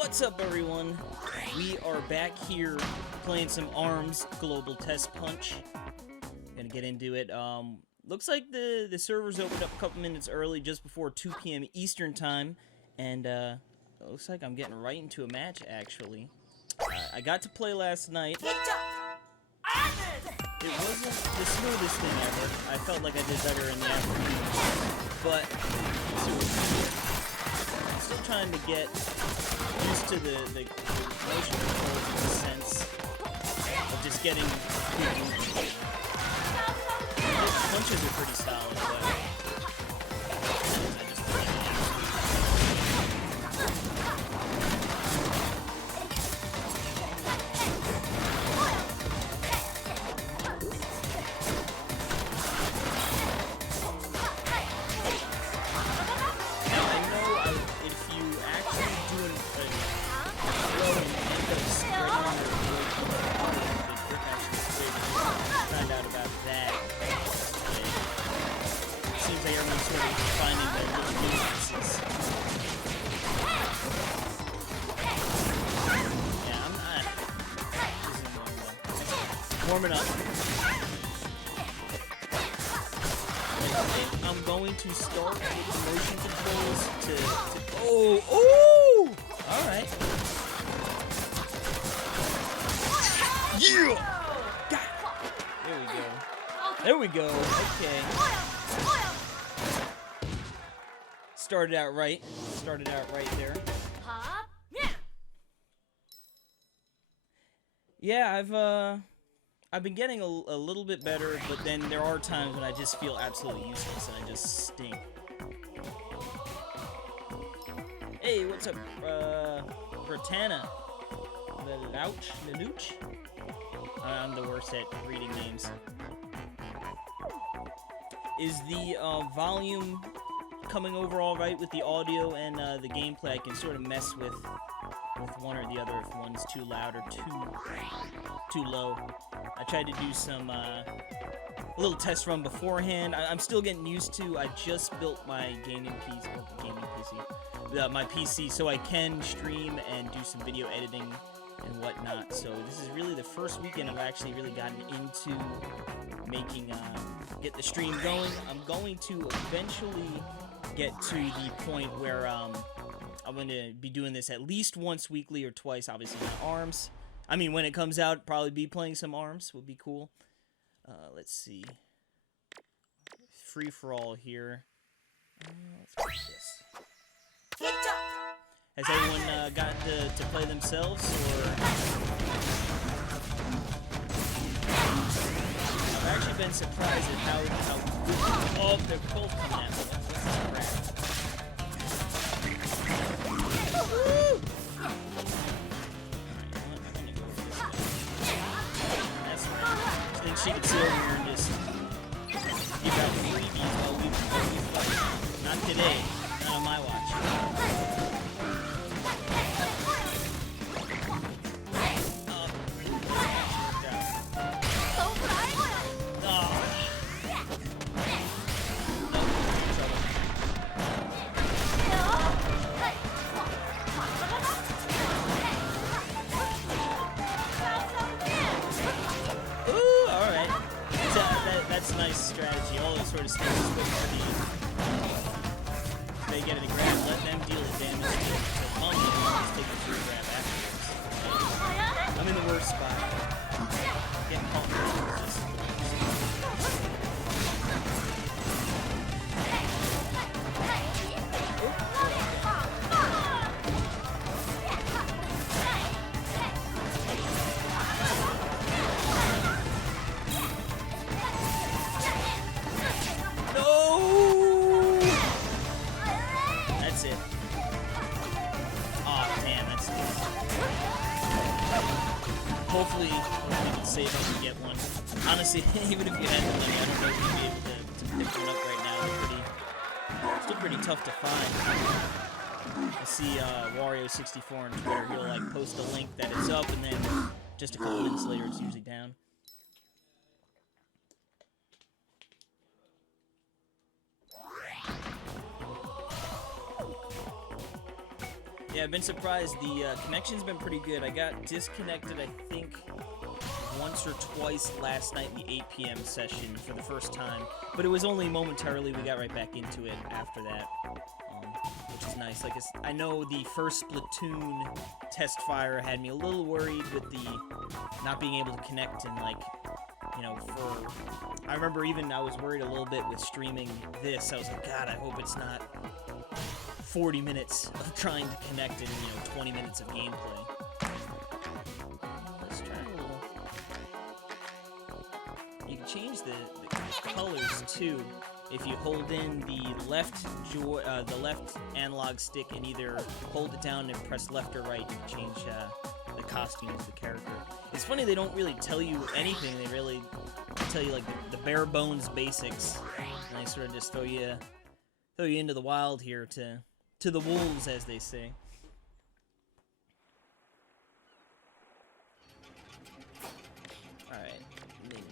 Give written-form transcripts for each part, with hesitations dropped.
What's up, everyone? We are back here playing some ARMS Global Test Punch. Gonna get into it. Looks like the servers opened up a couple minutes early, just before 2 p.m. Eastern time, and it looks like I'm getting right into a match. Actually, I got to play last night. It wasn't the smoothest thing ever. I felt like I did better in the afternoon, but I'm still trying to get used to the motion controls in the sense of just getting good movement. The punches are pretty solid, but I just warming up. And I'm going to start with the motion controls to oh! Alright. Yeah! Got it. There we go. Okay. Started out right there. Yeah, I've been getting a little bit better, but then there are times when I just feel absolutely useless and I just stink. Hey, what's up, Britannia? Lelouch? I'm the worst at reading names. Is the volume coming over all right with the audio and the gameplay? I can sort of mess with one or the other if one's too loud or too low. I tried to do some a little test run beforehand. I'm still getting used to. I just built my my PC, so I can stream and do some video editing and whatnot. So this is really the first weekend I've actually really gotten into making get the stream going. I'm going to eventually get to the point where I'm going to be doing this at least once weekly or twice, obviously not ARMS. I mean, when it comes out, probably be playing some ARMS. Would be cool. Let's see. Free-for-all here. Let's put this. Has anyone gotten to play themselves, or... I've actually been surprised at how oh, they're both coming at me. I think she could sit over here and just give out freebies while we fight. Not today. Not on my watch. That's a nice strategy. All those sort of stuff is good for the... If they get it a grab, let them deal the damage to Monkey and just take a free grab afterwards. I'm in the worst spot. Getting caught in this. Hopefully we can save up and get one. Honestly, even if you had the money, I don't know if you'd be able to pick one up right now. It's still pretty tough to find. I see Wario64 on Twitter. He'll like post a link that it's up, and then just a couple minutes later, it's usually down. Yeah, I've been surprised. The connection's been pretty good. I got disconnected, I think, once or twice last night in the 8 p.m. session for the first time, but it was only momentarily. We got right back into it after that, which is nice. Like, I know the first Splatoon test fire had me a little worried with the not being able to connect and, like, you know, I remember even I was worried a little bit with streaming this. I was like, God, I hope it's not 40 minutes of trying to connect and, 20 minutes of gameplay. Let's try a little. You can change the colors too if you hold in the left analog stick and either hold it down and press left or right. You can change the costumes of the character. It's funny they don't really tell you anything. They really tell you like the bare bones basics, and they sort of just throw you into the wild here to the wolves, as they say. Alright, Min.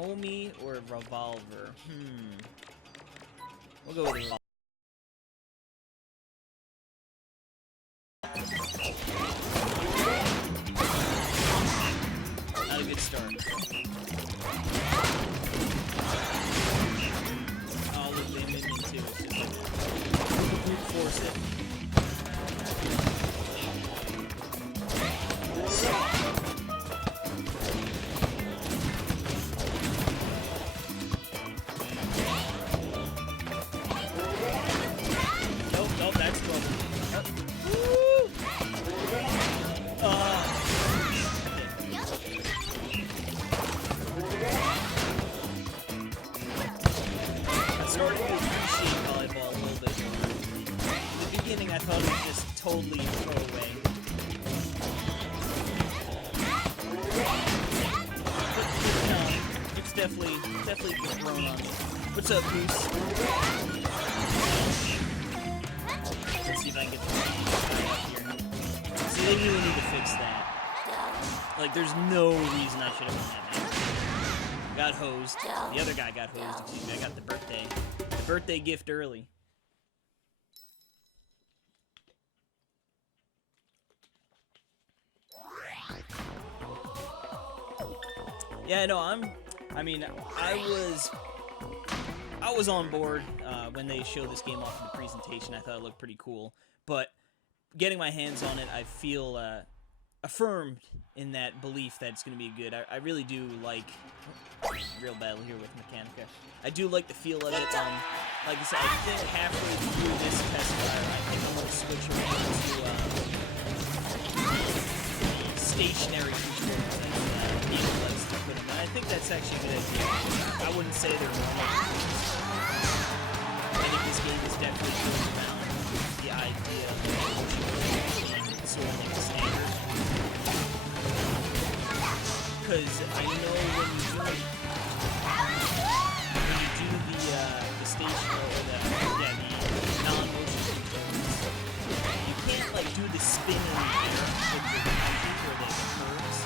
Homie or revolver? We'll go with revolver. Not a good start. Oh, look, they made me too. It's just brute force it. Nope, that's trouble. I'm starting to appreciate volleyball a little bit more. In the beginning, I thought it was just totally a throwaway. But no, it's definitely been thrown on me. What's up, Goose? Let's see if I can get the guy up here. See, they really need to fix that. Like, there's no reason I should have won that match. Got hosed. The other guy got hosed, excuse me. I got the birthday gift early. Yeah, no, I was on board when they showed this game off in the presentation. I thought it looked pretty cool, but getting my hands on it, I feel affirmed in that belief that it's going to be good. I really do like real battle here with Mechanica. I do like the feel of it. Like I said, I think halfway through this test fire, I think I'm going to switch around to stationary controls as Neil likes to put them. And I think that's actually a good idea. I wouldn't say they're normal controls. I think this game is definitely going around the idea of sort of like a standard. Because I know when you do the station or the non-motion controls, you can't like do the spin in the air with your motion or the curves.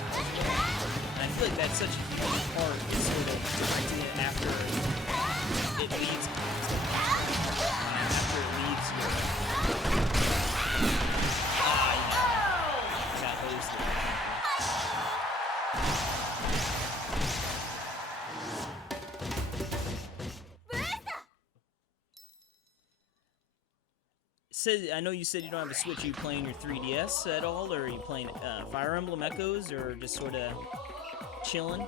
And I feel like that's such a huge part is sort of correcting it after it leaves. After it leaves your I got hosed there. I know you said you don't have a Switch. Are you playing your 3DS at all, or are you playing Fire Emblem Echoes, or just sort of chilling?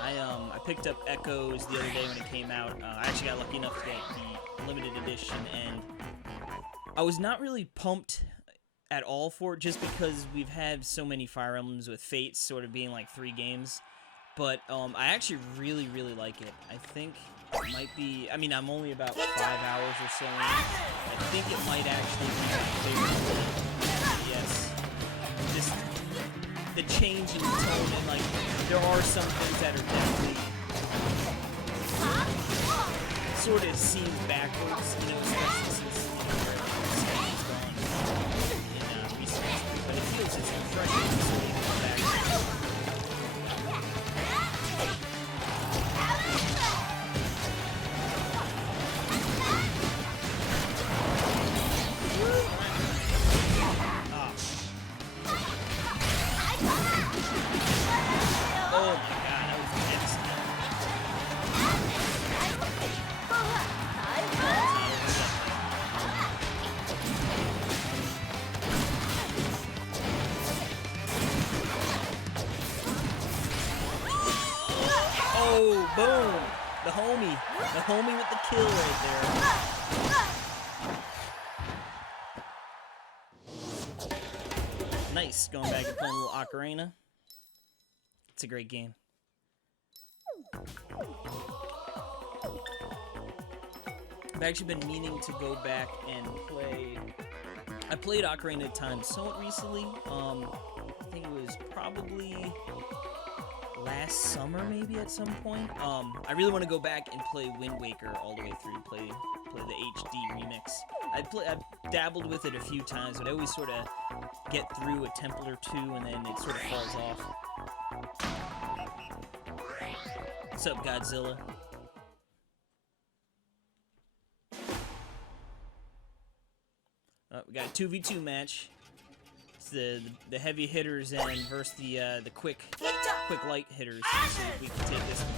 I picked up Echoes the other day when it came out. I actually got lucky enough to get the limited edition, and I was not really pumped at all for it, just because we've had so many Fire Emblems with Fates sort of being like 3 games. But I actually really, really like it. I think it might be, I mean, I'm only about 5 hours or so in. I think it might actually be my favorite one. Yes. Just the change in tone, and like, there are some things that are definitely sort of seen backwards, especially since Sam's gone in recent history. But it feels it's refreshing to see it come back. Boom! The homie. The homie with the kill right there. Nice. Going back and playing a little Ocarina. It's a great game. I've actually been meaning to go back and play... I played Ocarina of Time somewhat recently. I think it was probably last summer, maybe at some point. I really want to go back and play Wind Waker all the way through. Play the HD remix. I've dabbled with it a few times, but I always sort of get through a temple or two, and then it sort of falls off. What's up, Godzilla? We got a 2v2 match. It's the heavy hitters and versus the quick light hitters. Let's see if we can take this one.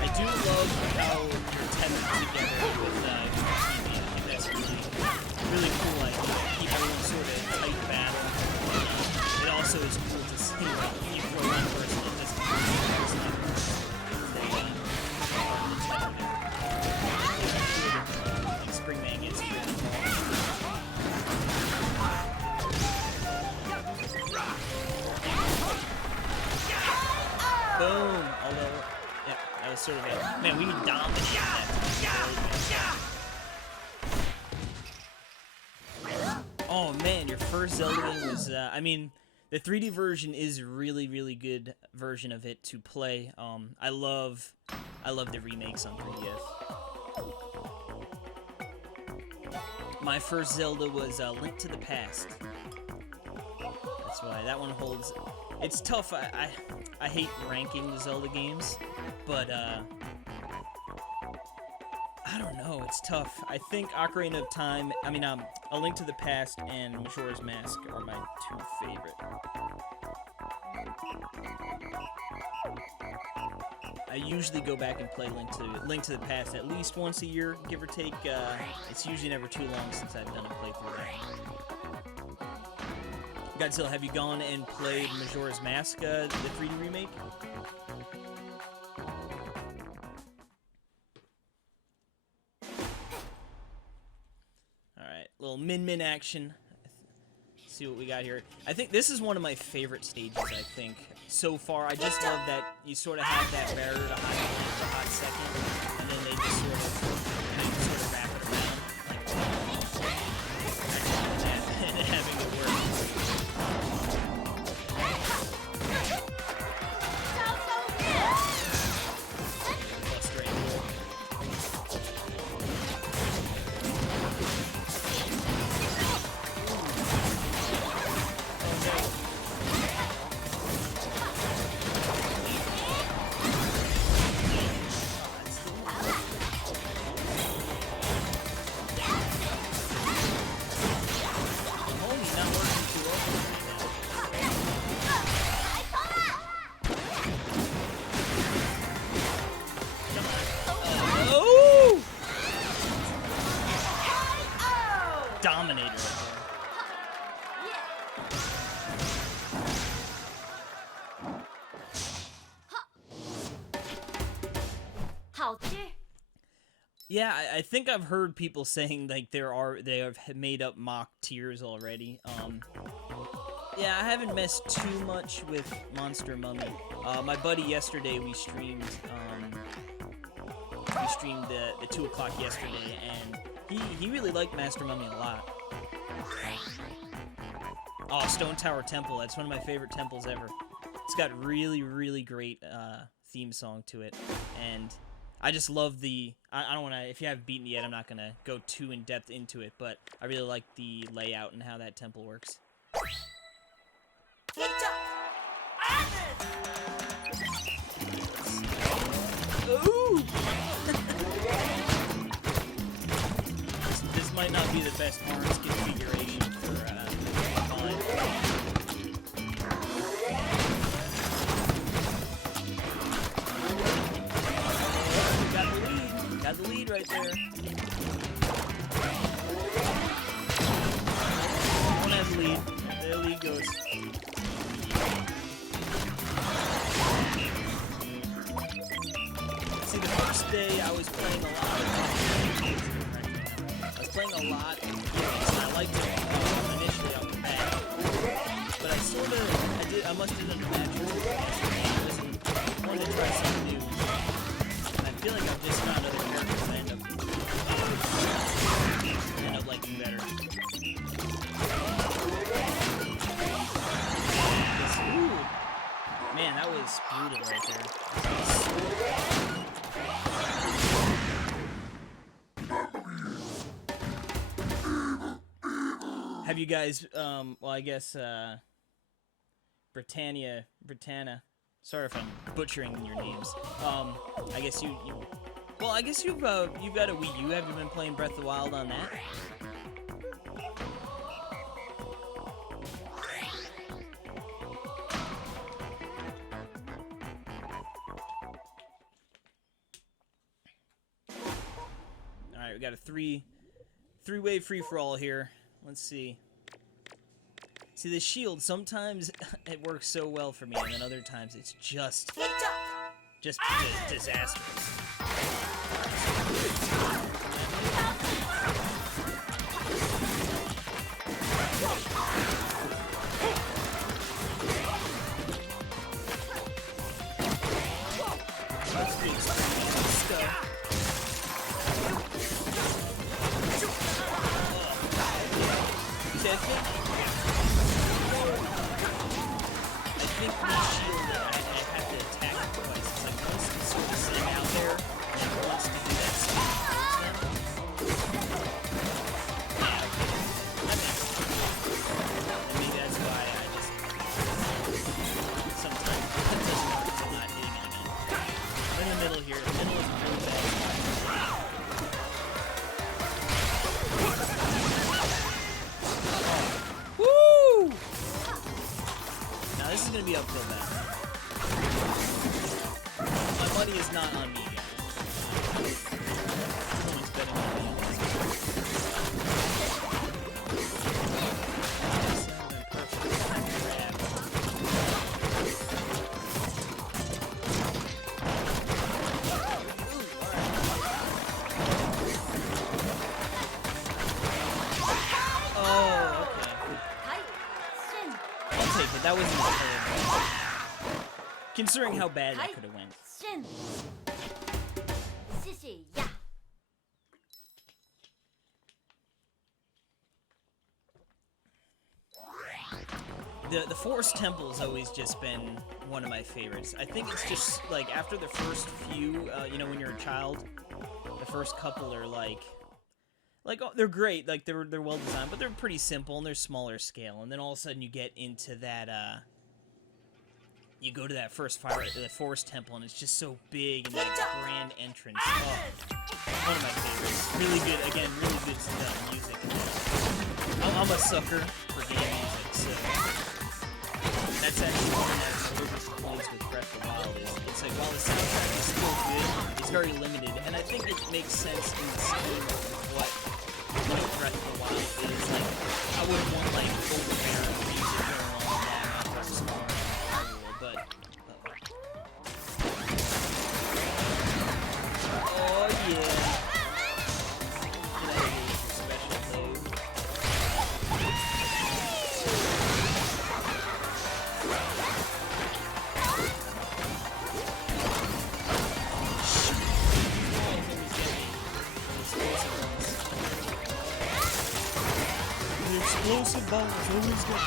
I do love how you're tethered together with your teammate. I think that's really cool. Like keep everyone sort of tight battle. It also is cool to see like you throw one person in this like Springman gets boom! Although, yeah, that was sort of it. Man, we dominated that. Oh man, your first Zelda game was, I mean, the 3D version is a really, really good version of it to play. I love the remakes on 3DS. My first Zelda was Link to the Past. That's why that one holds. It's tough. I hate ranking the Zelda games, but I don't know. It's tough. I think Ocarina of Time. I mean, A Link to the Past and Majora's Mask are my two favorite. I usually go back and play Link to the Past at least once a year, give or take. It's usually never too long since I've done a playthrough. Godzilla, have you gone and played Majora's Mask, the 3D remake? Alright, little min action. See what we got here. I think this is one of my favorite stages, I think, so far. I just love that you sort of have that barrier to hot second, and then they just sort of wrap it around, like, and having it work. Dominator right there. Yeah, I think I've heard people saying like they have made up mock tiers already. Yeah, I haven't messed too much with Monster Mummy. My buddy yesterday we streamed the 2 o'clock yesterday, and he really liked Master Mummy a lot. Oh, Stone Tower Temple. That's one of my favorite temples ever. It's got really, really great theme song to it, and I just love the... I don't want to... If you haven't beaten it yet, I'm not going to go too in-depth into it, but I really like the layout and how that temple works. Ooh! This might not be the best arms configuration for fun. Got the lead right there. Tuesday, I was playing a lot. I was playing a lot, and I liked it initially off the bat. But I must have done a bad choice. I wanted to try something new. And I feel like I've just found other characters I end up liking better. Ooh. Man, that was brutal right there. Have you guys, well, I guess, Britannia, sorry if I'm butchering your names. I guess well, I guess you've got a Wii U. Have you been playing Breath of the Wild on that? Alright, we got a three-way free-for-all here. Let's see. See, the shield, sometimes it works so well for me, and then other times it's just disastrous. Let's do stuff. See, I think my shield, I have to attack it twice. It's like once it's sort of sitting out there, and then once to do that stuff. That makes sense. And maybe that's why I just sometimes it doesn't work because I'm not hitting it again. I'm in the middle here. The middle is really bad. This is gonna be uphill battle. My money is not on me, guys. Someone's betting on me. That wasn't terrible. Considering how bad that could have went. The Forest Temple has always just been one of my favorites. I think it's just, like, after the first few, you know, when you're a child, the first couple are, like, oh, they're great, like, they're well designed, but they're pretty simple, and they're smaller scale, and then all of a sudden you get into that, you go to that first the Forest Temple, and it's just so big, and that grand entrance. Oh, one of my favorites. Really good, again, really good music. I'm a sucker for game music, so that's actually one of my favorite complaints with Breath of the Wild. It's like, while the soundtrack is still good, it's very limited, and I think it makes sense in the scheme of what Breath of the Wild is. Like, I wouldn't want, like, overbearing music or all that after a smaller but oh yeah. Explosive balls always get me.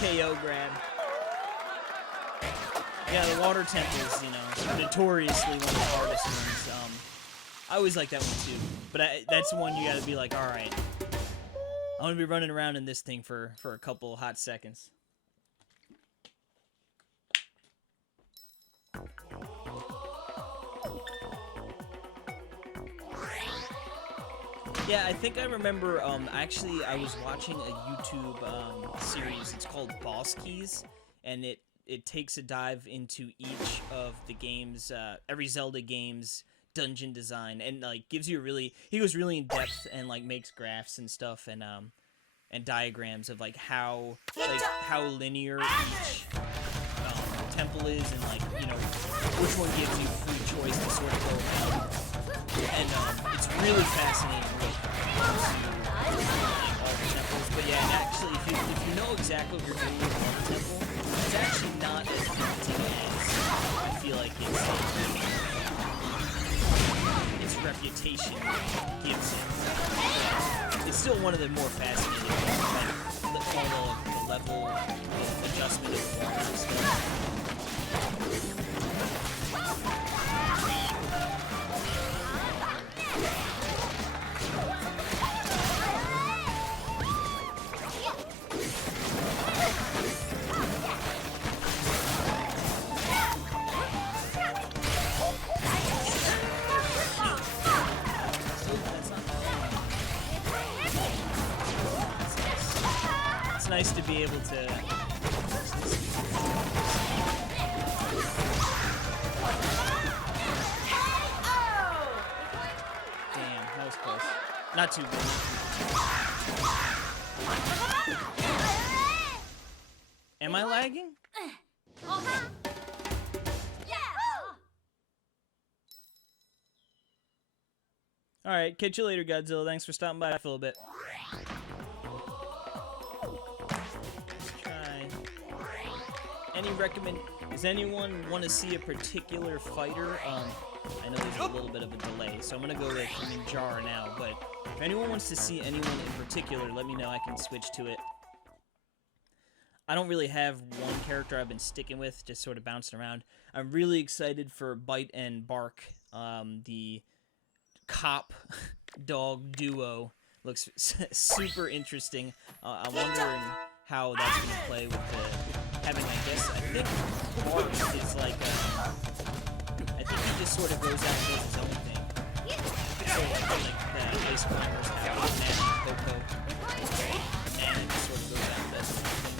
KO grab. Yeah, the water temples, you know, notoriously one of the hardest ones. I always like that one too, but that's one you gotta be like, all right, I'm gonna be running around in this thing for a couple hot seconds. Yeah, I think I remember, actually, I was watching a YouTube series. It's called Boss Keys, and it takes a dive into each of the games, every Zelda game's dungeon design, and, like, gives you a really... He goes really in depth and, like, makes graphs and stuff, and diagrams of, like, how linear each temple is, and, like, you know, which one gives you free choice to sort of go about. And it's really fascinating with all the temples. But yeah, and actually, if you know exactly what you're doing with one temple, it's actually not as daunting as I feel like its reputation gives it. It's still one of the more fascinating ones, like all the level adjustment of the water and stuff. Nice to be able to... Damn, that was close. Not too good. Am I lagging? Alright, catch you later, Godzilla. Thanks for stopping by for a little bit. Does anyone want to see a particular fighter? I know there's a little bit of a delay, so I'm gonna go with Minjar now, but if anyone wants to see anyone in particular, let me know. I can switch to it. I don't really have one character I've been sticking with, just sort of bouncing around. I'm really excited for Bite and Bark, the cop dog duo. Looks super interesting. I'm wondering how that's going to play with the having, I guess, I think Bark is like I think he just sort of goes out and does his own thing. Sort of like the Ice Climbers have Nana and Coco. Nana just sort of goes out and does his own thing.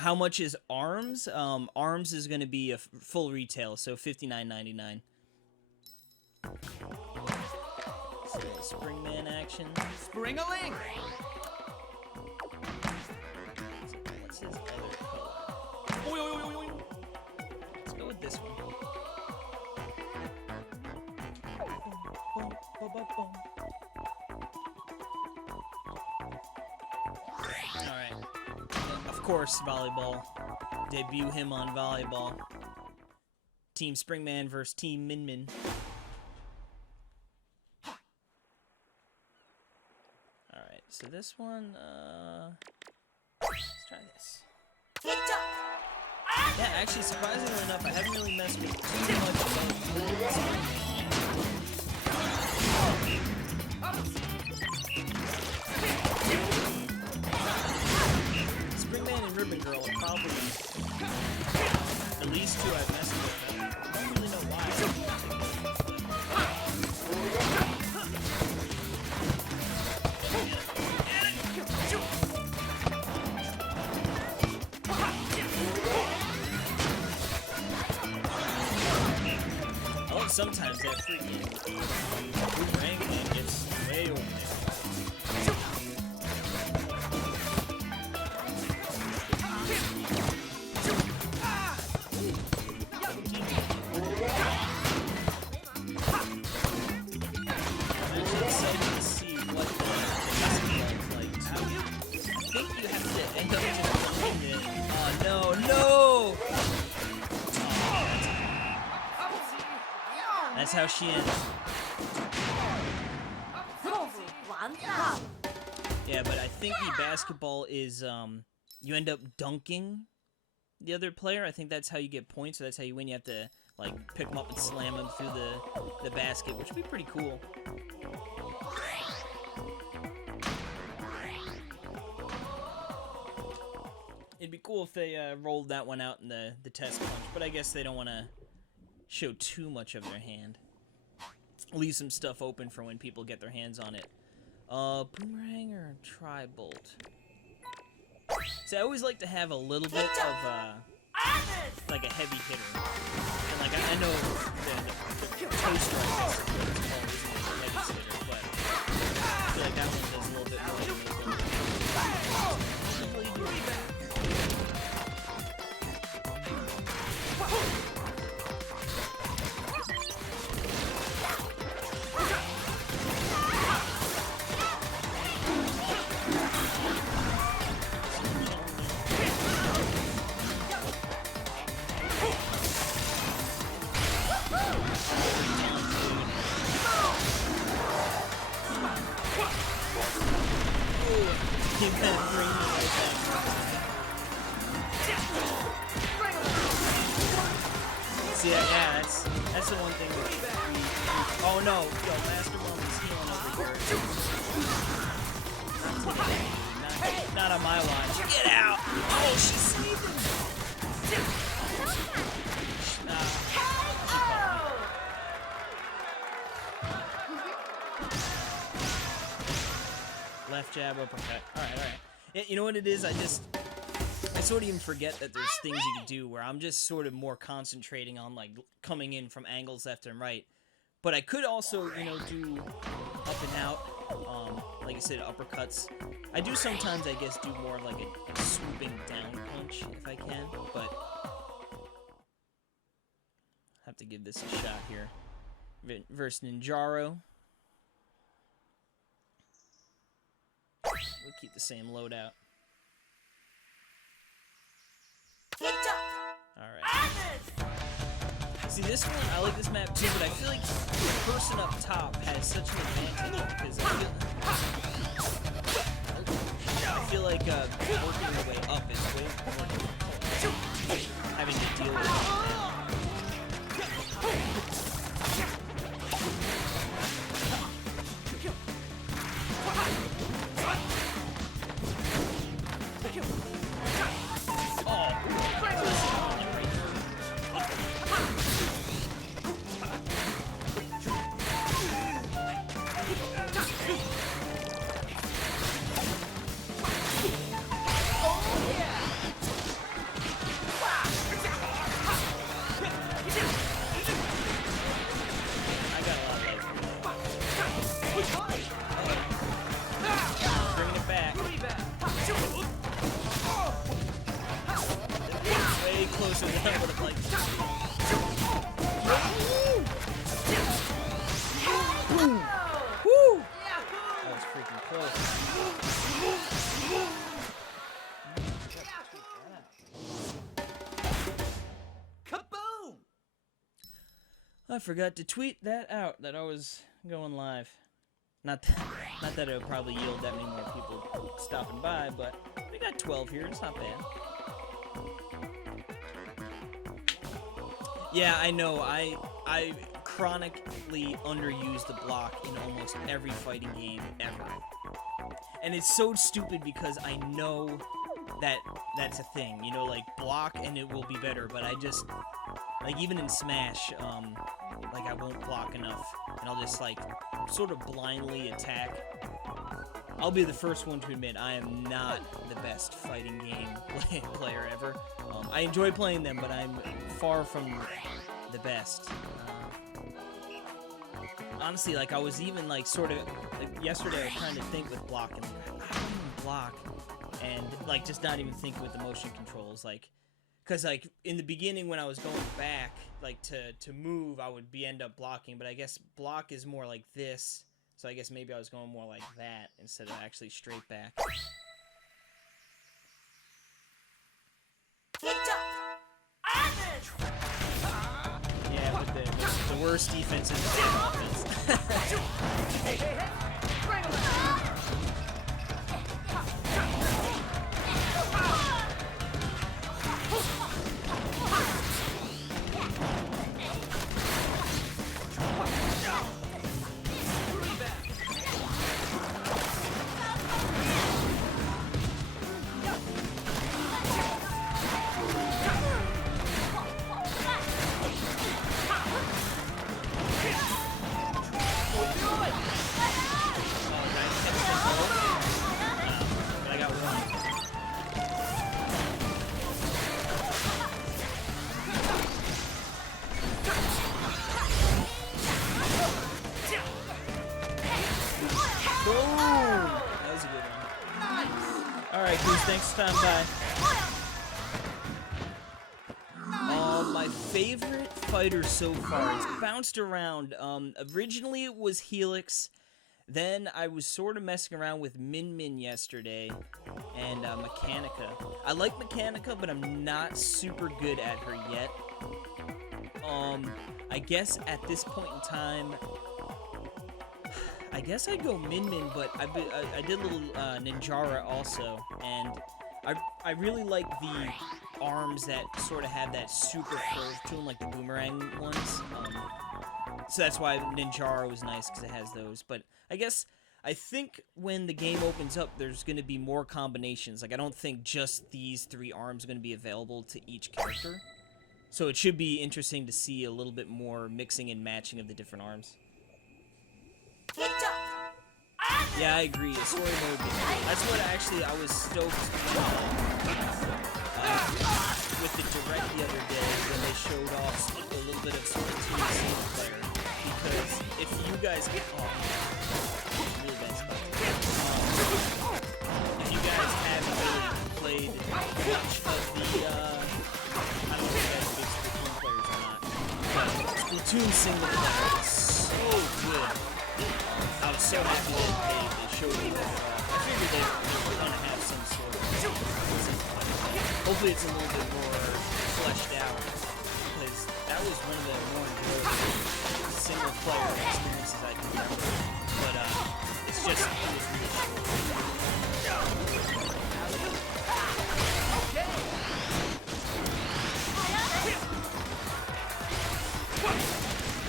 How much is ARMS? ARMS is going to be a full retail, so $59.99. So, Springman action. Spring-a-ling! What's his other color? Let's go with this one. Alright. Of course, volleyball. Debut him on volleyball. Team Springman versus Team Min Min. Alright, so this one, let's try this. Yeah, actually, surprisingly enough, I haven't really messed with too much of Springman and Ribbon Girl are probably the least two I've messed with. I don't really know why. I love sometimes that freaking boomerang thing gets way over there. That's how she ends. Yeah, but I think the basketball is, you end up dunking the other player. I think that's how you get points, so that's how you win. You have to, like, pick them up and slam them through the basket, which would be pretty cool. It'd be cool if they rolled that one out in the test punch, but I guess they don't want to show too much of their hand. Leave some stuff open for when people get their hands on it. Boomerang or tri-bolt? See, I always like to have a little bit of, like a heavy hitter. And, like, I know the toaster, I guess, is what it's called, isn't it? The heavy hitter, but I feel like that one does a little bit more to make them. See, yeah, that's the one thing that oh no, yo, Master Bum is healing over here. Not on my line. Get out! Oh, she's sleeping! Left jab, uppercut. Alright. You know what it is? I sort of even forget that there's things you can do where I'm just sort of more concentrating on, like, coming in from angles left and right. But I could also, you know, do up and out, like I said, uppercuts. I do sometimes, I guess, do more of like a swooping down punch if I can, but have to give this a shot here. Versus Ninjaro. We'll keep the same loadout. Alright. See, this one, I like this map too, but I feel like the person up top has such an advantage because I feel like working your way up is way more difficult. Having to deal with it. Closer than I would have liked to see. Woo! That was freaking close. Kaboom! I forgot to tweet that out, that I was going live. Not that it would probably yield that many more people stopping by, but we got 12 here, it's not bad. Yeah, I know. I chronically underuse the block in almost every fighting game ever. And it's so stupid because I know that that's a thing. You know, like, block and it will be better, but I just, like, even in Smash, like, I won't block enough, and I'll just, like, sort of blindly attack. I'll be the first one to admit I am not the best fighting game player ever. I enjoy playing them, but I'm far from the best. Honestly, like, I was even, like, sort of, like, yesterday I was trying to think with blocking, like, how do you block? And, like, just not even thinking with the motion controls, like, because, like, in the beginning when I was going back, like, to move, I would end up blocking, but I guess block is more like this. So I guess maybe I was going more like that instead of actually straight back. Yeah, with the the worst defense and the same offense. Alright, Goose, thanks for stopping by. My favorite fighter so far, it's bounced around. Originally it was Helix, then I was sort of messing around with Min Min yesterday, and Mechanica. I like Mechanica, but I'm not super good at her yet. I guess at this point in time, I guess I'd go Min Min, but I did a little Ninjara also, and I really like the arms that sort of have that super curve to them, like the boomerang ones. So that's why Ninjara was nice, because it has those. But I think when the game opens up, there's going to be more combinations. Like, I don't think just these 3 arms are going to be available to each character. So it should be interesting to see a little bit more mixing and matching of the different arms. Yeah, I agree. A story mode. That's what actually I was stoked with the direct the other day when they showed off a little bit of Splatoon single player. Because if you guys get really bad spot. If you guys haven't really played much of the I don't know if you guys are big Splatoon players or not, but Splatoon single player is so good. I was so happy that they showed people off. I figured they were going to have some sort of... Hopefully it's a little bit more fleshed out, because that was one of the more enjoyable single-player experiences I can remember. But, it's just... It was really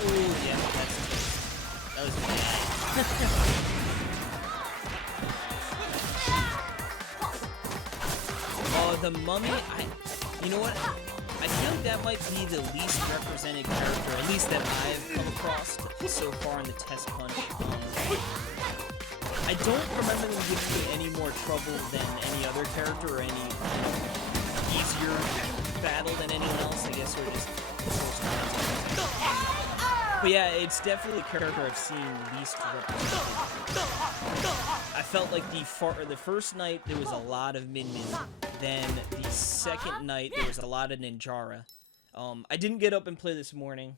Ooh, yeah, that was bad. Oh, the mummy, you know what? I feel like that might be the least represented character, at least that I've come across so far in the test punch. I don't remember them giving me any more trouble than any other character, or any easier battle than anyone else, I guess, or just the first time. But yeah, it's definitely a character I've seen least represented. I felt like the first night there was a lot of Min Min. Then the second night there was a lot of Ninjara. I didn't get up and play this morning.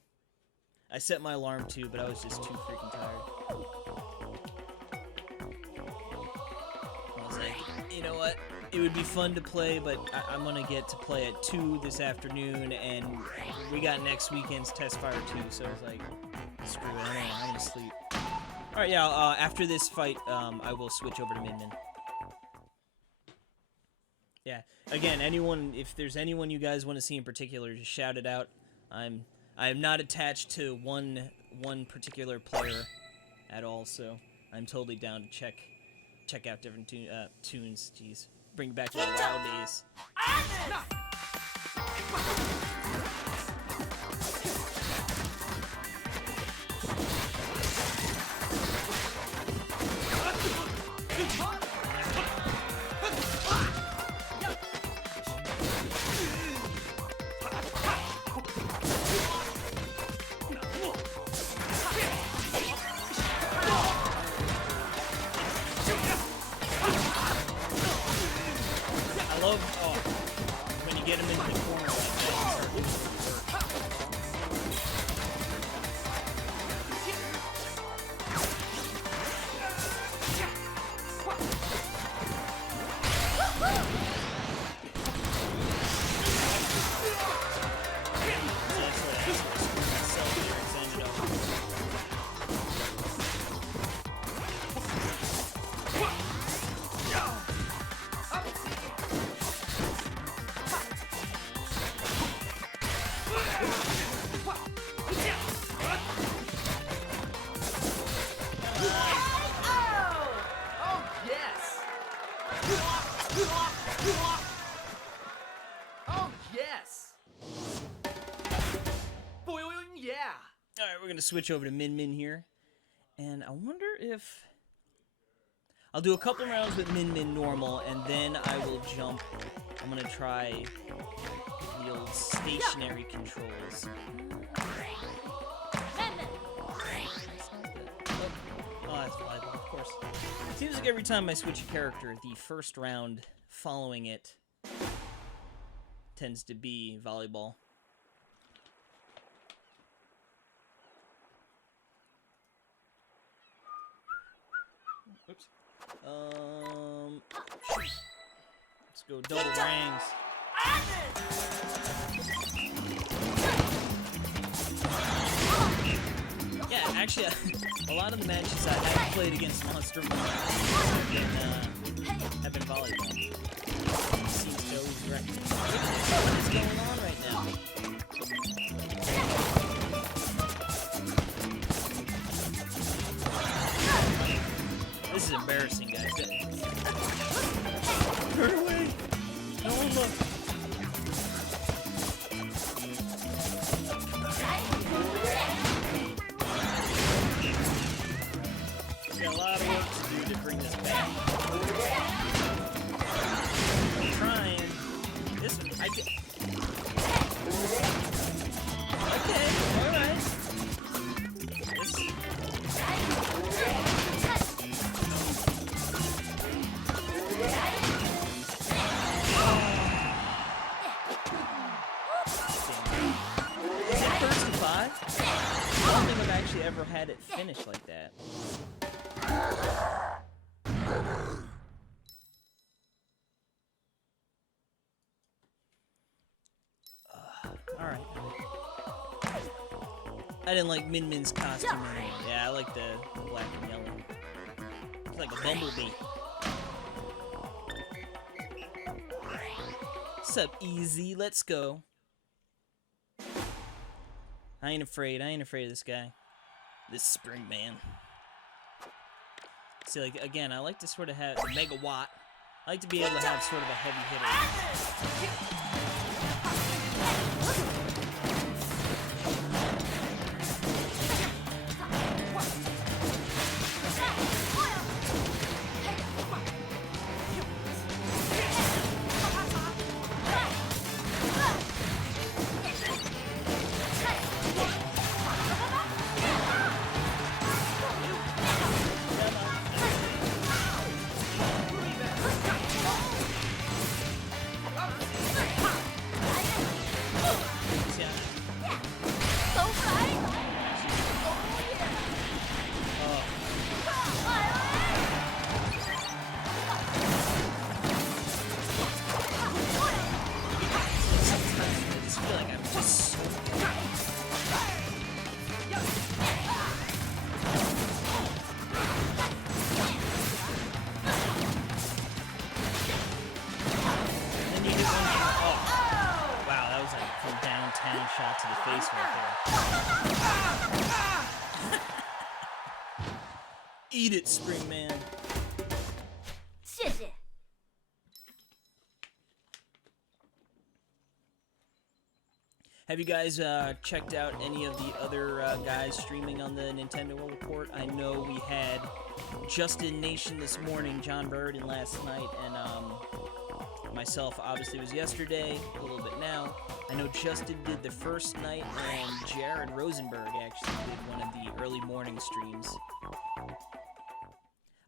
I set my alarm too, but I was just too freaking tired. I was like, you know what? It would be fun to play, but I'm gonna get to play at 2 this afternoon, and we got next weekend's Test Fire 2, so I was like, screw it, I'm gonna sleep. Alright, yeah, after this fight, I will switch over to Min Min. Yeah, again, if there's anyone you guys want to see in particular, just shout it out. I am not attached to one particular player at all, so I'm totally down to check out different tunes. Jeez. Bring it back to the wild days. When you get him into the corner like that, Oh, yes! Oh, yes! Boing, yeah! Alright, we're gonna switch over to Min Min here. And I wonder if... I'll do a couple rounds with Min Min normal, and then I will jump. I'm gonna try the old stationary controls. Oh, that's volleyball, of course. Seems like every time I switch a character, the first round following it tends to be volleyball. Oops. Let's go double rings. Yeah, actually, a lot of the matches I have played against Monster have been volleyball. Seems to always wreck me. What is going on right now? This is embarrassing, guys. Turn away! No one look! We got a lot of work to do to bring this back. I'm trying. This one, I get. Okay, alright. This. I don't think I've actually ever had it finish like that. Alright. I didn't like Min Min's costume anyway. Yeah, I like the black and yellow. It's like a bumblebee. What's up, Easy? Let's go. I ain't afraid of this guy. This Spring Man. See, like, again, I like to sort of have the Megawatt. I like to be able to have sort of a heavy hitter. Shot to the face right there. Eat it, Spring Man. Have you guys checked out any of the other guys streaming on the Nintendo World Report? I know we had Justin Nation this morning, John Burden last night, and myself obviously was yesterday, a little bit now. I know Justin did the first night, and Jared Rosenberg actually did one of the early morning streams.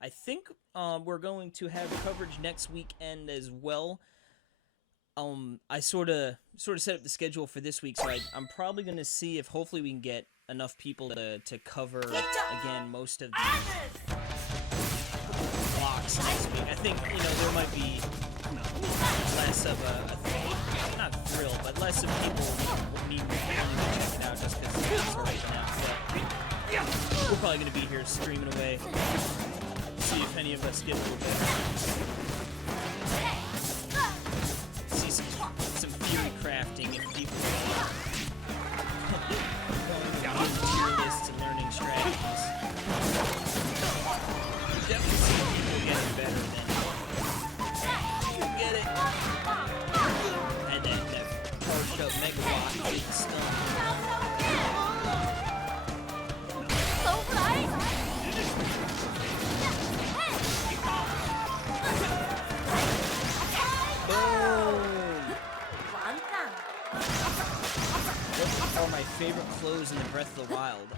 I think we're going to have coverage next weekend as well. I sort of set up the schedule for this week, so I'm probably going to see if hopefully we can get enough people to cover, again, most of the blocks next week. I think, there might be less of a not thrill, but less of people need to check it out just because it's right now. But we're probably going to be here streaming away. See if any of us get a little better. See some theory crafting if people are my favorite clothes in the Breath of the Wild?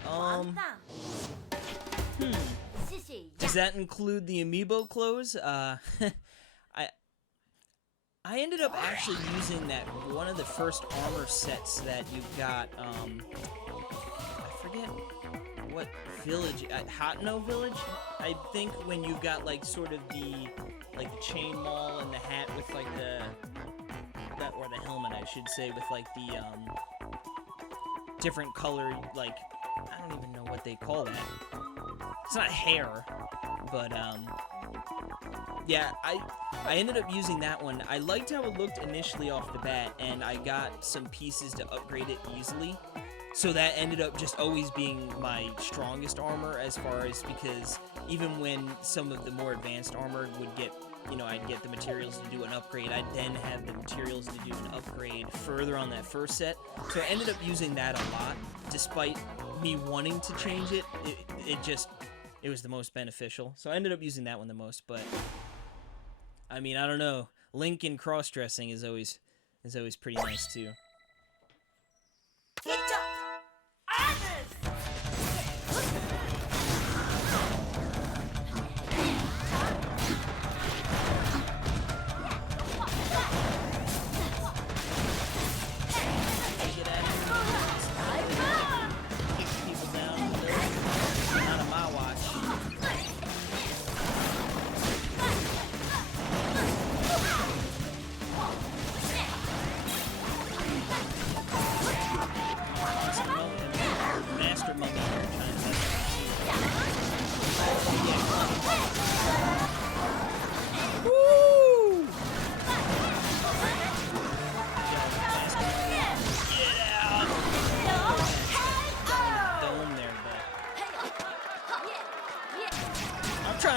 Does that include the amiibo clothes? I ended up actually using that one of the first armor sets that you got, I forget what village, at Hateno Village? I think when you got, like, sort of the chain maul and the hat with, like, or the helmet, I should say, with, like, the, different colored, like, I don't even know what they call that. It's not hair, but, yeah, I ended up using that one. I liked how it looked initially off the bat, and I got some pieces to upgrade it easily. So that ended up just always being my strongest armor, as far as, because even when some of the more advanced armor would get, you know, I'd get the materials to do an upgrade, I'd then have the materials to do an upgrade further on that first set. So I ended up using that a lot, despite me wanting to change it. It was the most beneficial. So I ended up using that one the most, but I mean, I don't know. Link and cross-dressing is always pretty nice too.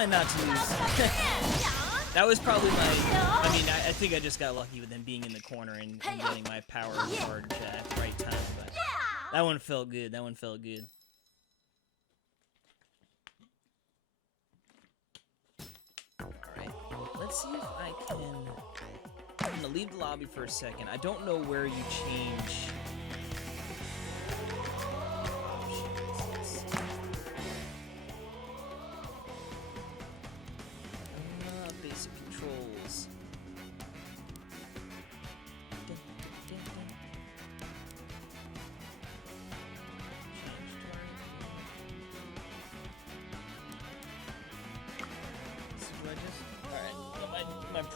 Not to lose. That was probably my, I mean, I think I just got lucky with him being in the corner and getting my power charge at the right time, but that one felt good. That one felt good. Alright, let's see if I can, I'm gonna leave the lobby for a second. I don't know where you change.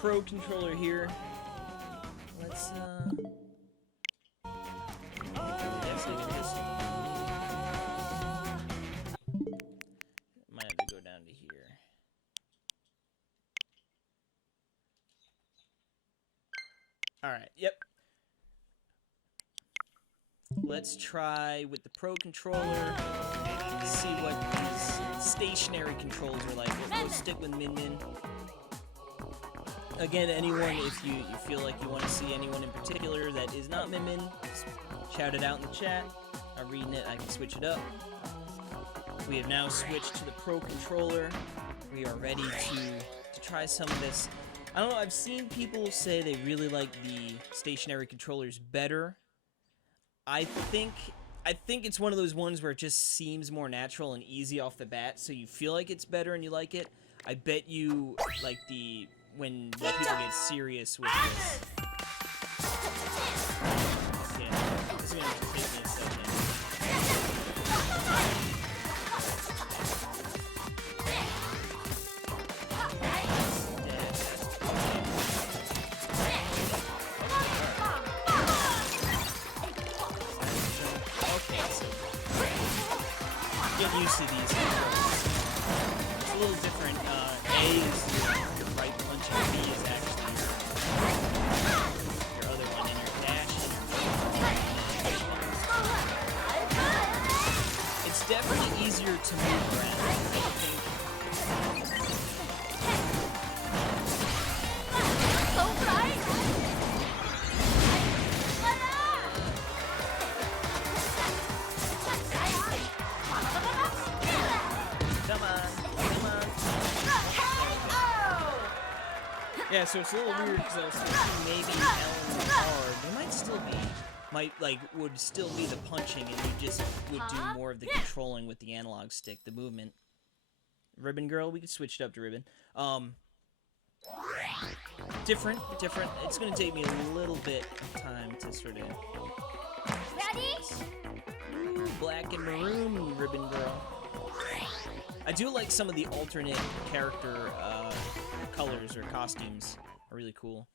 Pro controller here. Let's might have to go down to here. Alright, yep. Let's try with the Pro controller. See what these stationary controls are like. We'll stick with Min Min. Again, anyone, if you feel like you want to see anyone in particular that is not Min Min, just shout it out in the chat. I'm reading it, I can switch it up. We have now switched to the Pro controller. We are ready to try some of this. I don't know, I've seen people say they really like the stationary controllers better. I think it's one of those ones where it just seems more natural and easy off the bat, so you feel like it's better and you like it. I bet you like when people get serious with this. Yeah, this is gonna take me a second. Okay, so get used to these controls. It's a little different. A is your right punch and B is actually your other one, and your dash and it's definitely easier to move around, I think. Yeah, so it's a little weird because I was thinking maybe L and R, they might still be would still be the punching, and you just would do more of the controlling with the analog stick, the movement. Ribbon Girl, we could switch it up to Ribbon. Different. It's gonna take me a little bit of time to sort of. Ready? Ooh, black and maroon, Ribbon Girl. I do like some of the alternate character colors or costumes. Are really cool.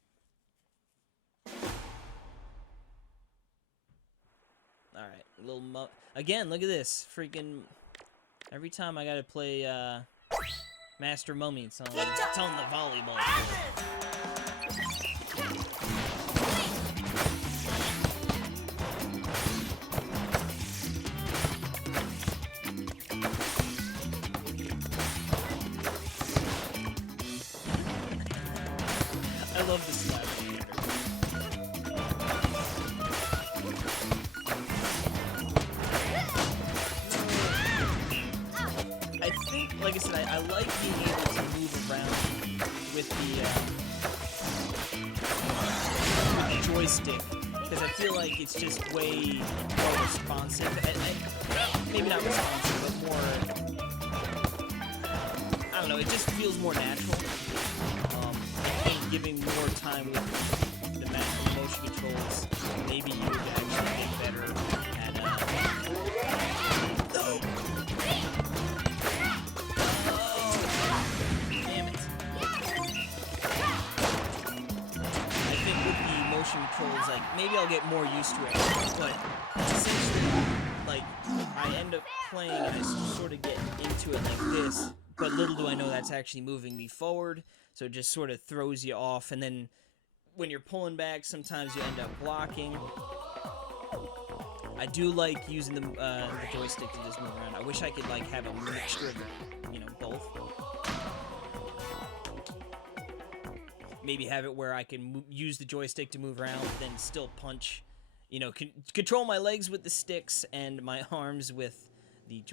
Alright, a little again, look at this. Freaking every time I gotta play Master Mummy, it's on the volleyball field. I love the slap theater. I think, like I said, I like being able to move around with the joystick, because I feel like it's just way more responsive. Maybe not responsive, but more, I don't know, it just feels more natural. Giving more time with the motion controls, maybe you would actually get better at damn it. I think with the motion controls, like, maybe I'll get more used to it, but essentially, like, I end up playing and I sort of get into it like this, but little do I know that's actually moving me forward. So it just sort of throws you off, and then when you're pulling back, sometimes you end up blocking. I do like using the joystick to just move around. I wish I could like have a mixture of, both. Maybe have it where I can use the joystick to move around, then still punch. Control my legs with the sticks and my arms with the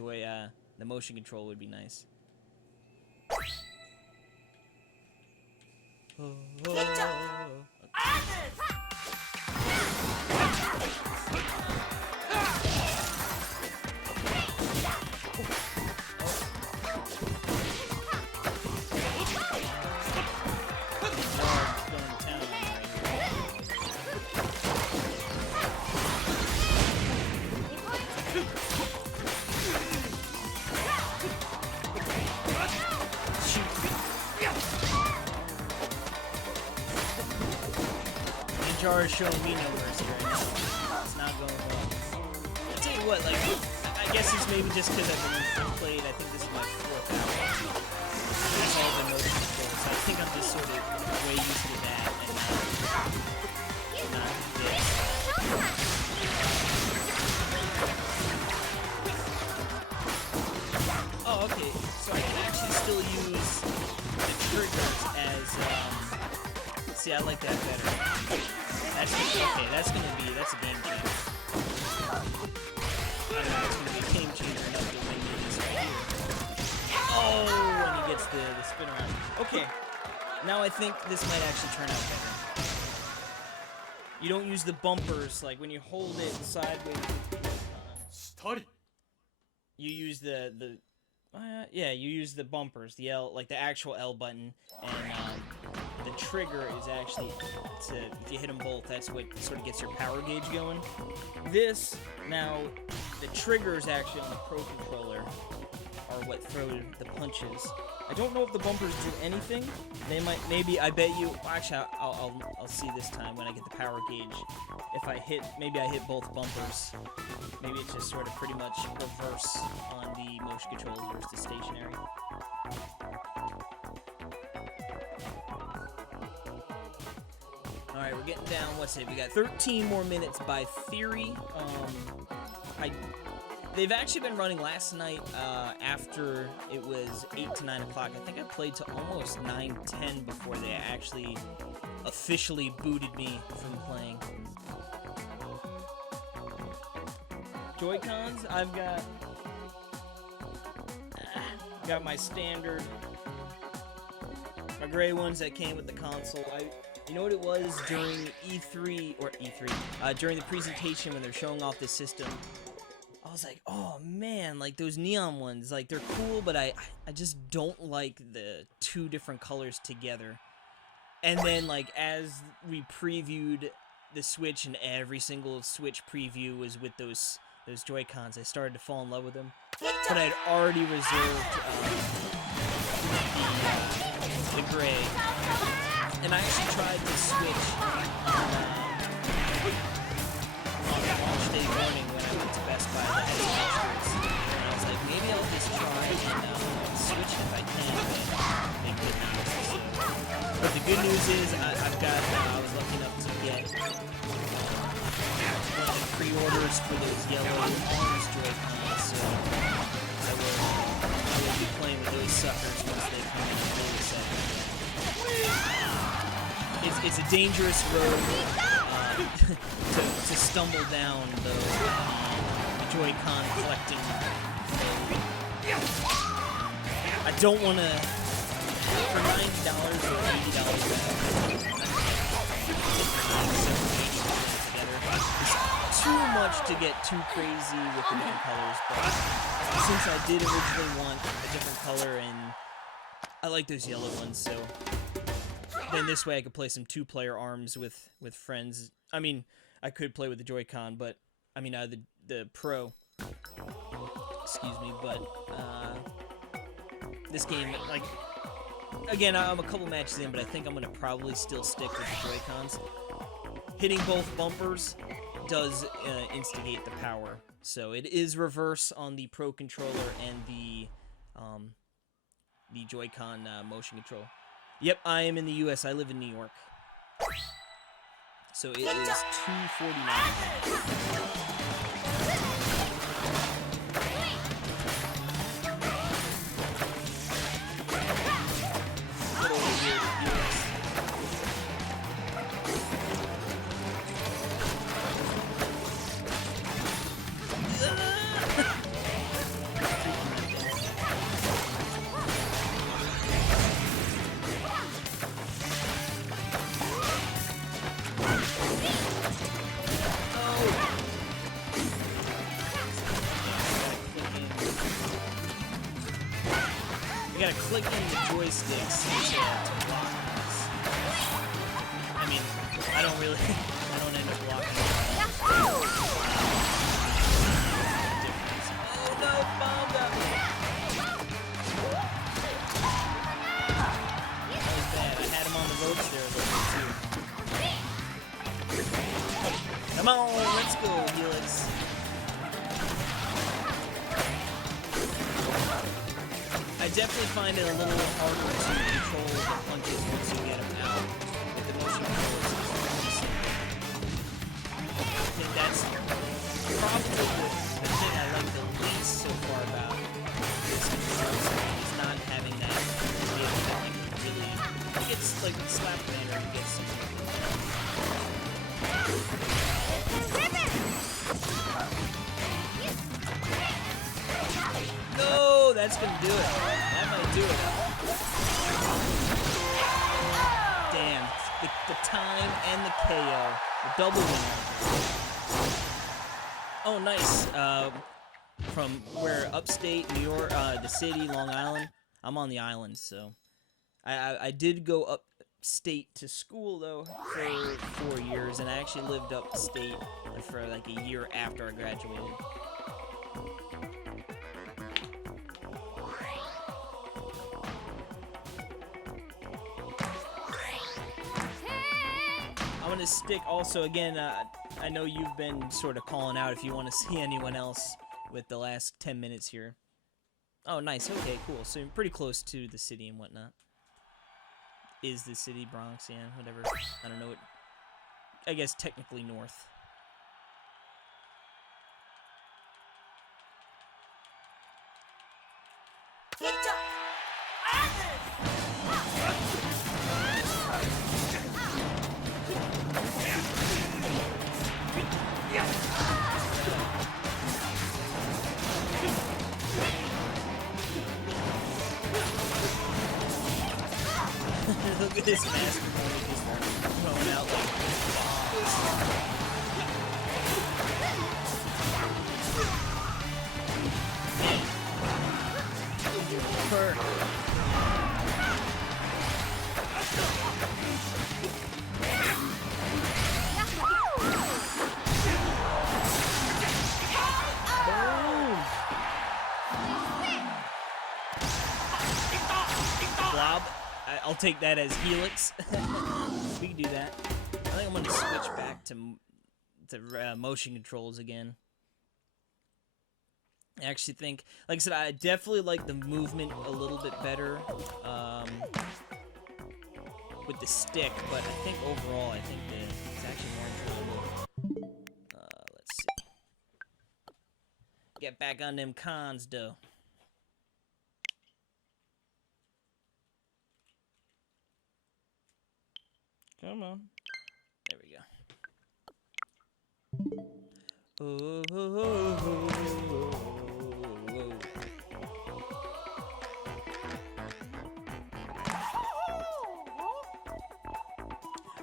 the motion control would be nice. Jar is showing me no mercy right now. It's not going well. I'll tell you what, like, I guess it's maybe just because I've played, I think this is my 4th hour. It's all the motion controls, so I think I'm just sort of way used to that and not this. Oh, okay, so I can actually still use the triggers as, see, I like that better. That's a game changer. I don't know, that's gonna be a game changer enough to win this right here. Oh, and he gets the spin around. Okay, now I think this might actually turn out better. You don't use the bumpers, like when you hold it sideways. Study. You use you use the bumpers, the L, like the actual L button, and the trigger is actually if you hit them both, that's what sort of gets your power gauge going. This, now, the triggers actually on the Pro Controller are what throw the punches. I don't know if the bumpers do anything. They might, maybe, I bet you, actually, I'll see this time when I get the power gauge. If I hit, maybe I hit both bumpers. Maybe it's just sort of pretty much reverse on the motion controls versus the stationary. Alright, we're getting down, what's it? We got 13 more minutes by theory. They've actually been running last night after it was 8 to 9 o'clock. I think I played to almost 9:10 before they actually officially booted me from playing. Joy-Cons, I've got my standard, my gray ones that came with the console. You know what it was during during the presentation when they're showing off the system? I was like, oh man, like those neon ones, like they're cool, but I just don't like the two different colors together. And then like as we previewed the Switch and every single Switch preview was with those Joy-Cons, I started to fall in love with them. But I'd already reserved the gray. And I actually tried the Switch on launch day morning when I went to Best Buy. I had some extras. And I was like, maybe I'll just try and Switch it if I can. And they couldn't use it. So. But the good news is I've got, I was lucky enough to get one of the pre-orders for those yellow orange Joy-Cons. So I will be playing with those suckers once they come in fully set. It's a dangerous road to stumble down the Joy-Con collecting mode. I don't want to, for $90 or $80, it's too much to get too crazy with the different colors, but since I did originally want a different color and I like those yellow ones, so then this way I could play some two-player arms with friends. I mean, I could play with the Joy-Con, but I mean the Pro. Excuse me, but this game, like, again, I'm a couple matches in, but I think I'm gonna probably still stick with the Joy-Cons. Hitting both bumpers does instigate the power, so it is reverse on the Pro controller and the Joy-Con motion control. Yep, I am in the U.S. I live in New York. So it is $2.49. You gotta click in the joysticks to block this. I mean, I don't end up blocking it. Oh no, bomb got me! That was bad. I had him on the ropes there a little bit too. Come on, let's go, Helix. I definitely find it a little harder to control the punches once you get them out with the motion controls. I think that's probably the thing I like the least so far about this controls is not having that ability that you can really. It gets like the slap banner, you get some. No, that's gonna do it. That might do it. Damn, the time and the KO, the double winner. Oh, nice. From where upstate New York, the city, Long Island. I'm on the island, so I did go upstate to school though for 4 years, and I actually lived upstate for like a year after I graduated. I'm gonna stick also again. I know you've been sort of calling out if you want to see anyone else with the last 10 minutes here. Oh, nice. Okay, cool. So you're pretty close to the city and whatnot. Is the city Bronx? Yeah, whatever. I don't know. I guess technically north. Look at this master. I'll take that as Helix. We can do that. I think I'm gonna switch back to motion controls again. I actually think, like I said, I definitely like the movement a little bit better with the stick, but I think overall, I think that it's actually more enjoyable. Let's see. Get back on them cons, though. Come on. There we go. Oh, oh, oh, oh, oh, oh.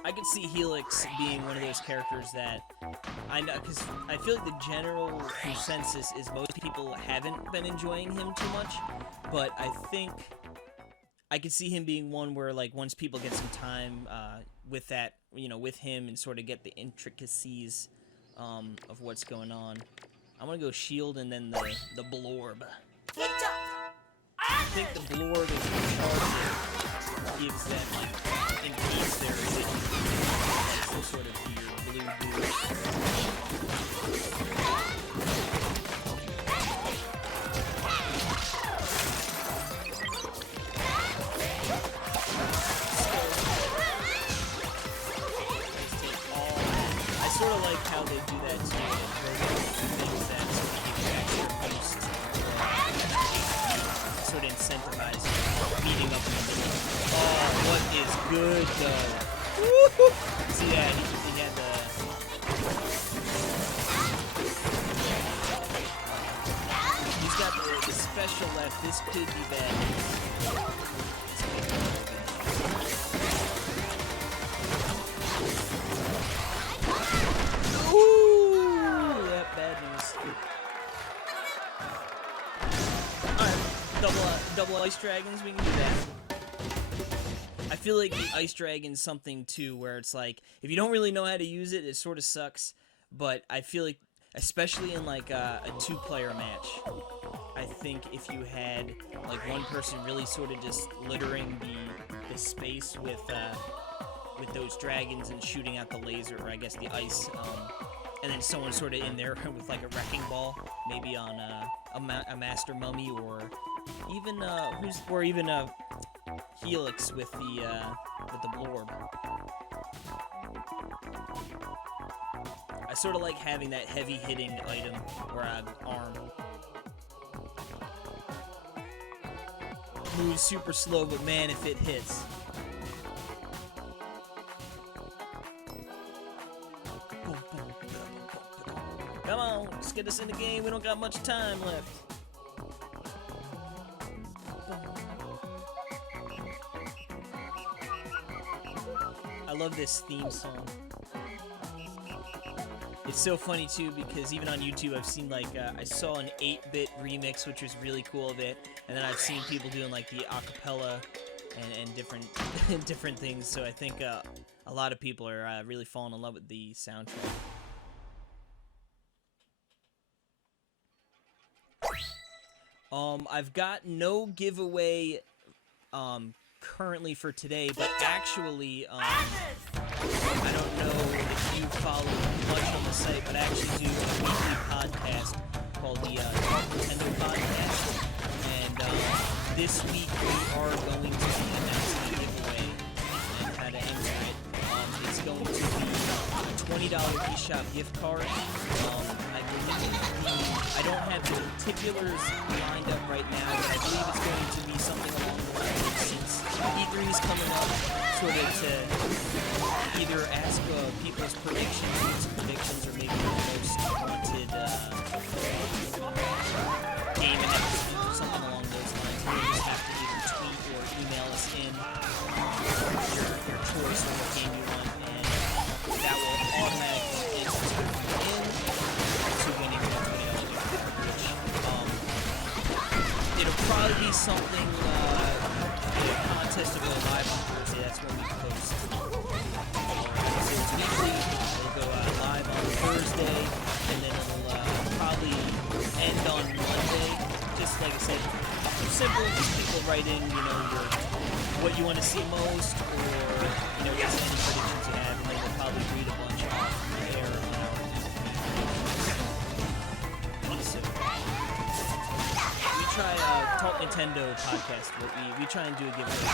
I could see Helix being one of those characters that I know, because I feel like the general consensus is most people haven't been enjoying him too much, but I think I could see him being one where, like, once people get some time with that, you know, with him and sort of get the intricacies of what's going on. I'm gonna go shield and then the blorb. I think the blorb is in charge, gives them, like, in case there is like some sort of weird blue I sort of like how they do that too. Things that sort of give you extra boost, sort of incentivize meeting up in the middle. Oh, what is good though? Woo-hoo! See that? He had the. He's got the special left. This could be bad. Ooh, yep, bad news. Alright, double ice dragons, we can do that. I feel like the ice dragon's something too, where it's like, if you don't really know how to use it, it sort of sucks, but I feel like, especially in like a two-player match, I think if you had like one person really sort of just littering the space with those dragons and shooting out the laser, or I guess the ice, and then someone sort of in there with like a wrecking ball, maybe on a master mummy, or even Helix with the blorb. I sort of like having that heavy hitting item or arm. Moves super slow, but man, if it hits. Come on, let's get us in the game. We don't got much time left. I love this theme song. It's so funny too, because even on YouTube I've seen like I saw an 8-bit remix, which was really cool of it, and then I've seen people doing like the acapella and different different things. So I think a lot of people are really falling in love with the soundtrack. I've got no giveaway currently for today, but actually, I don't know if you follow much on the site, but I actually do a weekly podcast called the Talk Nintendo Podcast, and this week we are going to be announcing a giveaway and how to enter it. It's going to be a $20 eShop gift card. I don't have the particulars lined up right now, but I believe it's going to be something along the lines of, since E3 is coming up, sort of to either ask people's predictions, or maybe the most wanted game and everything, or something along those lines. You just have to either tweet or email us in your choice of what game you want, and that will automatically enter in to winning the $20 gift card, which it'll probably be something, a contest to go live on Thursday. That's when we post. So it's weekly. It'll go live on Thursday, and then it'll probably end on Monday. Just like I said, simple. Just people write in, you know, what you want to see most, or just any predictions you have, and then we'll probably read a bunch off there on our episode. We try Talk Nintendo podcast. We try and do a giveaway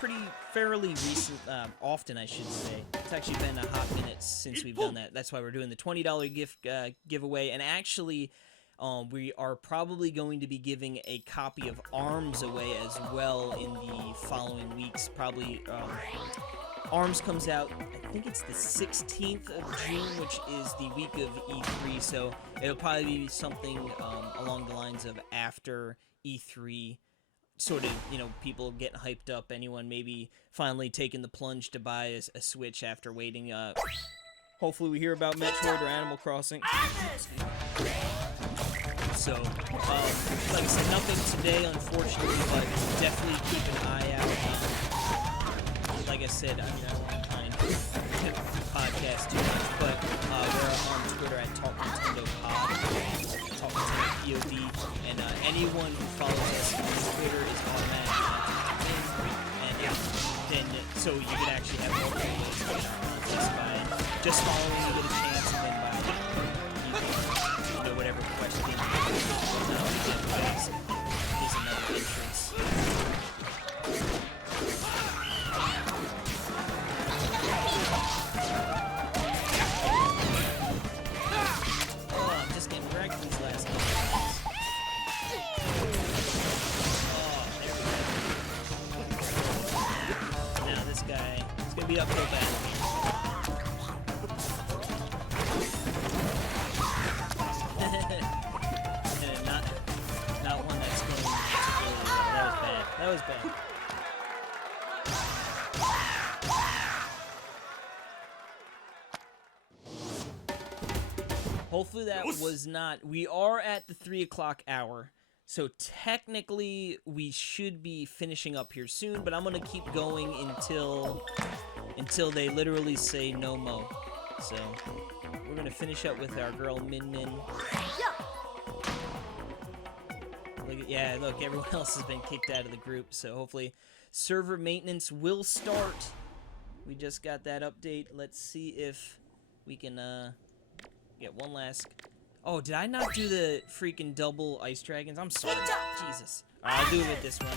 pretty fairly recent, often I should say. It's actually been a hot minute since we've done that. That's why we're doing the $20 gift giveaway, and actually. We are probably going to be giving a copy of ARMS away as well in the following weeks. Probably, ARMS comes out, I think it's the 16th of June, which is the week of E3, so it'll probably be something along the lines of after E3, sort of, people getting hyped up, anyone maybe finally taking the plunge to buy a Switch after waiting. Hopefully we hear about Metroid or Animal Crossing. So, like I said, nothing today, unfortunately, but definitely keep an eye out. Like I said, I don't want to kind of podcast too much, but we're on Twitter at Talk Nintendo Pod, Talk Nintendo POD, and anyone who follows us on Twitter is automatically entered in, and then, so you can actually have more ways to get on just following, you get a chance, and then by whatever question is another entrance. Oh, I'm just getting wrecked these last couple of times. Oh, there we go. Now this guy, it's gonna be uphill battle. Not one that's going particularly well. That was bad. Hopefully that was not. We are at the 3 o'clock hour, so technically we should be finishing up here soon. But I'm gonna keep going until they literally say no mo. So we're gonna finish up with our girl Min Min. Yeah, look, everyone else has been kicked out of the group, so hopefully server maintenance will start. We just got that update. Let's see if we can get one last. Oh, did I not do the freaking double ice dragons? I'm sorry. Jesus. Alright, I'll do it with this one.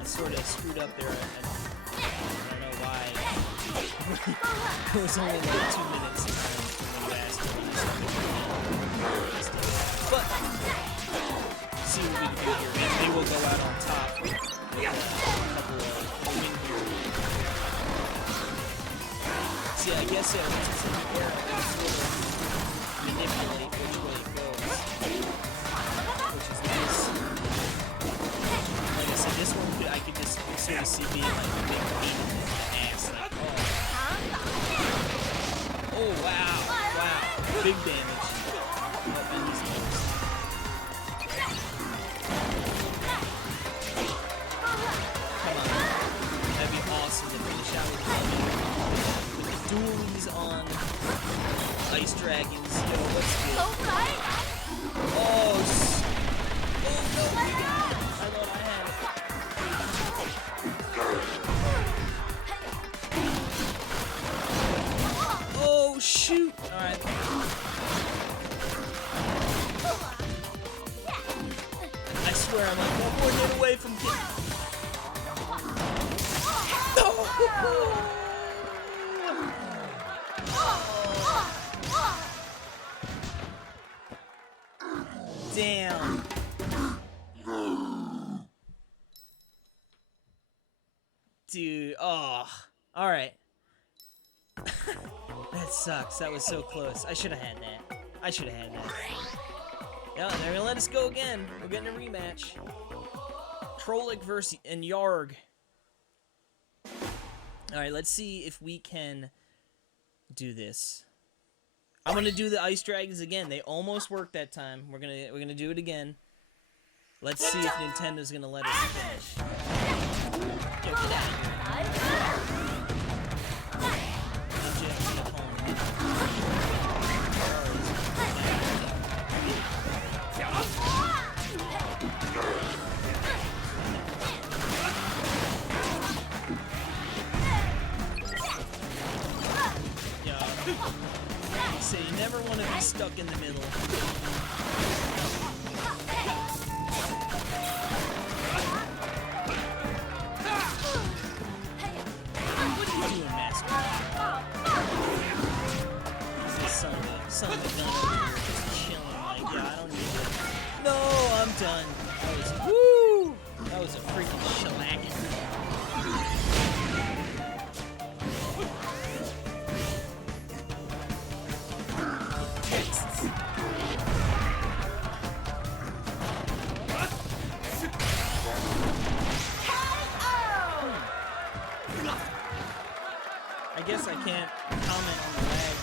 I sort of screwed up there. I don't know why. It was only like 2 minutes when you asked me. But see what we can do here. They will go out on top with a couple of wing here. See, I guess once it's in the air, I can sort of manipulate which way it goes, which is nice. Like I said, this one I could just sort of see being like a big pain in the ass. Like, oh wow, big damage. And he's close. Come on. That'd be awesome to finish out with the dualies on Ice Dragons. Yo, what's good? Oh, no, we got it. I thought I had it. Oh, shoot. Alright. I swear I'm like one more hit away from getting. No! Damn. Dude, oh. Alright. That sucks. That was so close. I should have had that. Yeah, they're gonna let us go again. We're getting a rematch. Trollic versus and Yarg. Alright, let's see if we can do this. I'm gonna do the Ice Dragons again. They almost worked that time. We're gonna do it again. Let's see if Nintendo's gonna let us finish. Yo, get out of here. say, you never want to be stuck in the middle. What are you doing, Master? He's the son of a gun over here, just chilling like, yeah, I don't need it. No, I'm done. That was a freaking shellacking. I guess I can't comment on the lag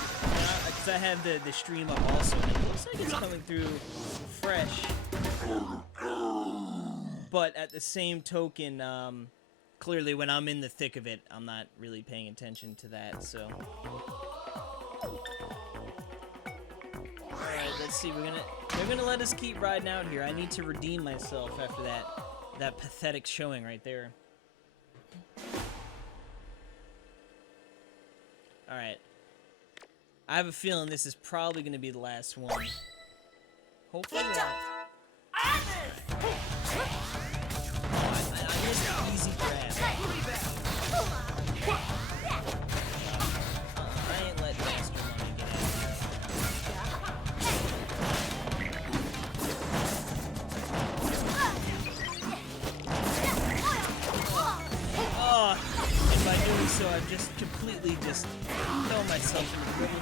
because I have the stream up also, and it looks like it's coming through fresh. But at the same token, clearly when I'm in the thick of it, I'm not really paying attention to that, so. Alright, let's see, they're gonna let us keep riding out here. I need to redeem myself after that pathetic showing right there. Alright. I have a feeling this is probably gonna be the last one. Hopefully not. I missed the easy grab. I ain't letting Master Money get out of and by doing so, I've just completely thrown myself in the river.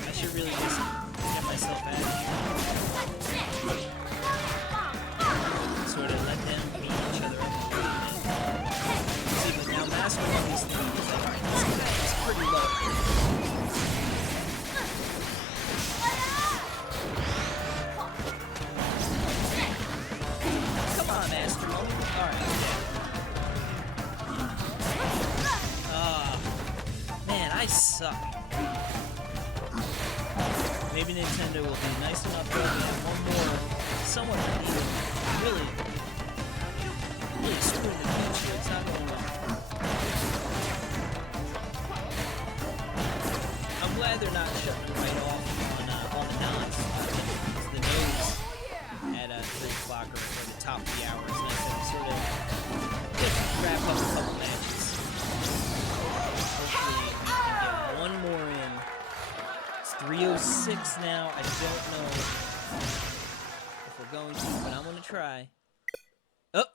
I should really just get myself out of here. Sort of let them beat each other up a bit. See, but now Master Money's thing is like, alright, this guy is pretty low. Come on, Master Money. Alright, man, I suck. Maybe Nintendo will be nice enough to have one more somewhat really screw the future. It's not going well. I'm glad they're not shutting them right off on the nose. The nose at 3 o'clock or the top of the hour. It's nice to sort of just wrap up a couple matches. Hopefully we can get one more in. 3:06 now. I don't know if we're going to, but I'm going to try. Oh!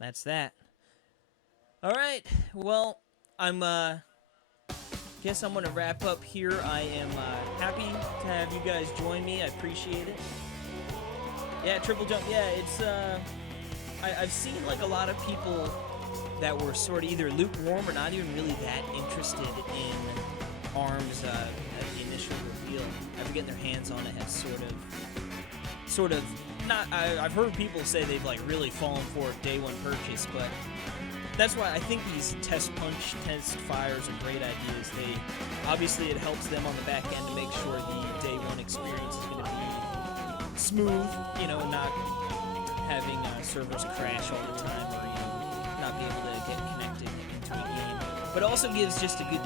That's that. Alright, well, guess I'm going to wrap up here. I am happy to have you guys join me. I appreciate it. Yeah, Triple Jump, yeah, it's, I've seen, like, a lot of people that were sort of either lukewarm or not even really that interested in ARMS at the initial reveal. After getting their hands on it, have sort of not. I've heard people say they've like really fallen for it day one purchase, but that's why I think these test fires are great ideas. Obviously it helps them on the back end to make sure the day one experience is going to be smooth. You know, not having servers crash all the time, or not be able to get connected into a game. But it also gives just a good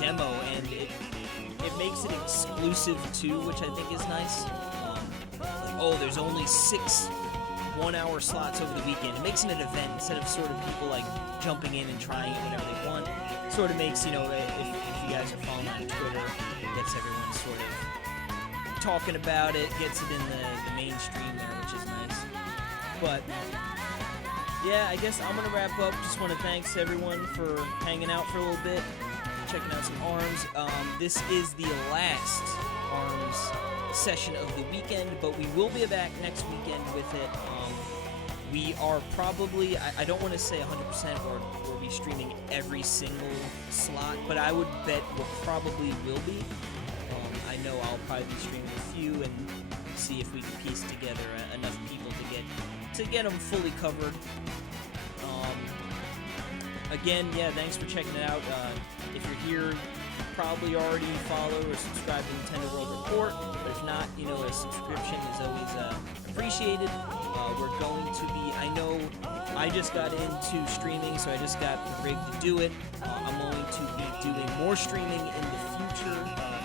demo, and it makes it exclusive too, which I think is nice. Like, there's only 6 1-hour slots over the weekend. It makes it an event instead of sort of people like jumping in and trying it whenever they want. Sort of makes, if you guys are following on Twitter, it gets everyone sort of talking about it, gets it in the mainstream there, which is nice. But yeah, I guess I'm gonna wrap up. Just want to thanks everyone for hanging out for a little bit, checking out some ARMS. This is the last ARMS session of the weekend, but we will be back next weekend with it. We are probably, I don't want to say 100% or we'll be streaming every single slot, but I would bet we'll probably will be. I know I'll probably be streaming a few and see if we can piece together enough people to get them fully covered. Again, yeah, thanks for checking it out. If you're here, you probably already follow or subscribe to Nintendo World Report, but if not, a subscription is always appreciated. We're going to be, I know I just got into streaming, so I just got the rig to do it. I'm going to be doing more streaming in the future.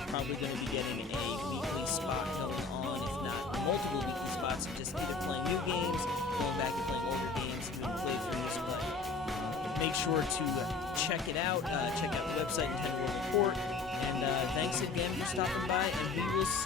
Probably going to be getting a weekly spot going on, if not multiple weekly spots, just either playing new games, going back and playing older games, doing playthroughs, but make sure to check it out. Check out the website, Nintendo World Report. And thanks again for stopping by, and we will see